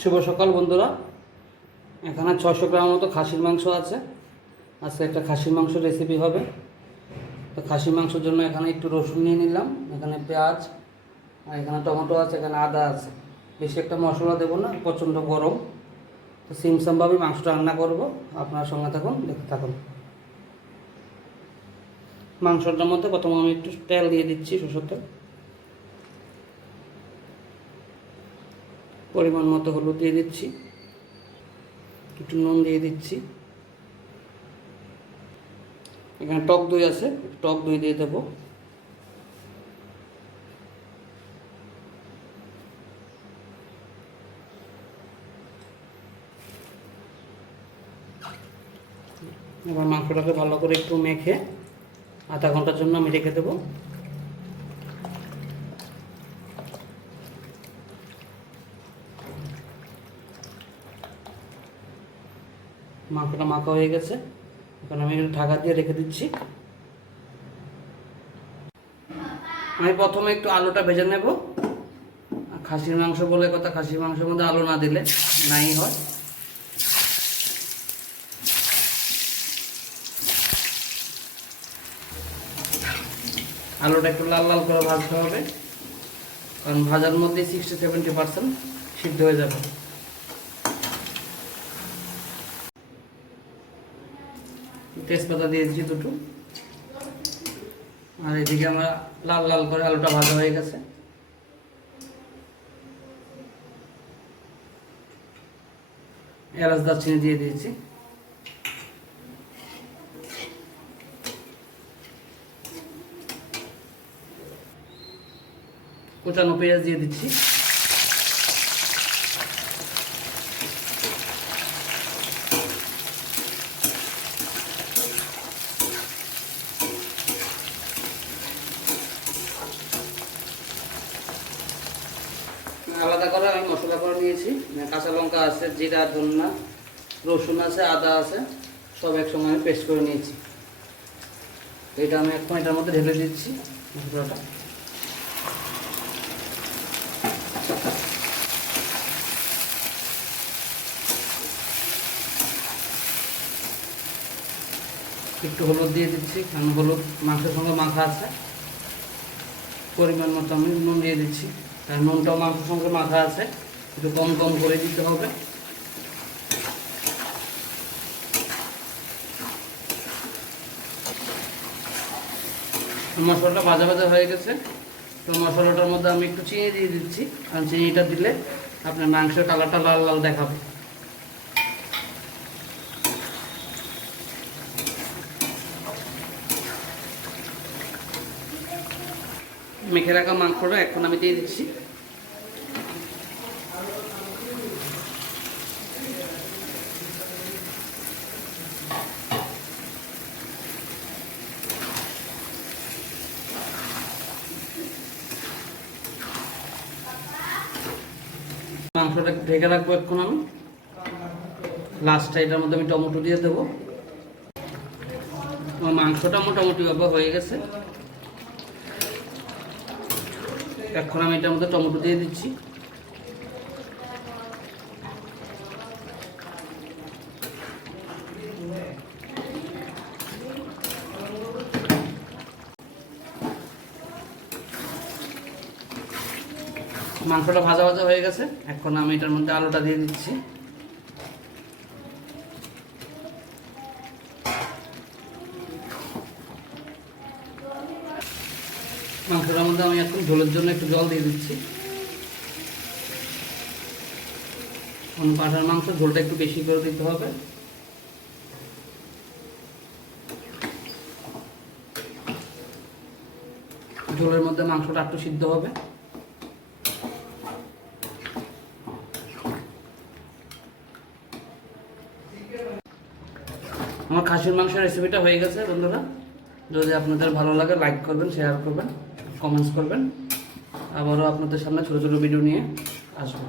শুভ সকাল বন্ধুরা। এখানে 600 গ্রাম মতো খাসির মাংস আছে। আজকে একটা খাসির মাংস রেসিপি হবে। তো খাসির মাংসের জন্য এখানে একটু রসুন নিয়ে নিলাম, এখানে পেঁয়াজ, আর এখানে টমেটো আছে, এখানে আদা আছে। বেশি একটা মশলা দেবো না, প্রচণ্ড গরম। তো সিমসামভাবে মাংসটা রান্না করব। আপনার সঙ্গে থাকুন, দেখতে থাকুন। মাংসটার মধ্যে প্রথমে আমি একটু তেল দিয়ে দিচ্ছি, সরষের তেল। পরিমাণ মতো হলুদ দিয়ে দিচ্ছি, একটু নুন দিয়ে দিচ্ছি। এখানে টক দই আছে, টক দই দিয়ে দেবো। এবার মাংসটাকে ভালো করে একটু মেখে আধা ঘন্টার জন্য আমি রেখে দেবো। মাংসটা মাখা হয়ে গেছে, এখন আমি ঢাকা দিয়ে রেখে দিচ্ছি। আমি প্রথমে একটু আলুটা ভেজে নেব। খাসির মাংস বলে কথা, খাসির মাংসের মধ্যে আলু না দিলে নাই হয়। আলুটা একটু লাল লাল করে ভাজতে হবে, কারণ ভাজার মধ্যে 60-70% সিদ্ধ হয়ে যাবে। তেজপাতা দিয়ে দিচ্ছি দুটো। আর এদিকে আমরা লাল লাল করে আলুটা ভাজা হয়ে গেছে। এলাচ দারচিনি দিয়ে দিয়েছি। কুচানো পেঁয়াজ দিয়ে দিচ্ছি। আলাদা করে আমি মশলা করে নিয়েছি, কাঁচা লঙ্কা আছে, জিরা, ধনিয়া, রসুন আছে, আদা আছে, সব একসঙ্গে আমি পেস্ট করে নিয়েছি। এটা আমি এখন এটার মধ্যে ঢেলে দিচ্ছি মশলাটা। একটু হলুদ দিয়ে দিচ্ছি, কারণ হলুদ মাংসের সঙ্গে মাখা আছে। পরিমাণ মতো আমি নুন দিয়ে দিচ্ছি, আর নুনটাও মাংসের সঙ্গে মাখা আছে, একটু কম কম করে দিতে হবে। মশলাটা ভাজা ভাজা হয়ে গেছে। তো মশলাটার মধ্যে আমি একটু চিনি দিয়ে দিচ্ছি, কারণ চিনিটা দিলে আপনার মাংসের কালারটা লাল লাল দেখাবে। মেখে রাখা মাংসটা এখন আমি দিয়ে দিচ্ছি। মাংসটা ঢেকে রাখবো এখন আমি। লাস্টটা এটার মধ্যে আমি টমেটো দিয়ে দেবো। আমার মাংসটা মোটামুটিভাবে হয়ে গেছে। এখন আমি এটার মধ্যে টমেটো দিয়ে দিচ্ছি। মাংসটা ভাজা ভাজা হয়ে গেছে, এখন আমি এটার মধ্যে আলুটা দিয়ে দিচ্ছি। মাংসটার মধ্যে আমি এখন ঝোলের জন্য একটু জল দিয়ে দিচ্ছি। পাঠার মাংস ঝোলটা একটু বেশি করে দিতে হবে। ঝোলের মধ্যে মাংসটা একটু সিদ্ধ হবে। আমার খাসির মাংসের রেসিপিটা হয়ে গেছে বন্ধুরা। যদি আপনাদের ভালো লাগে লাইক করবেন, শেয়ার করবেন, কমেন্টস করবেন। আবারও আপনাদের সামনে ছোটো ছোটো ভিডিও নিয়ে আসবো।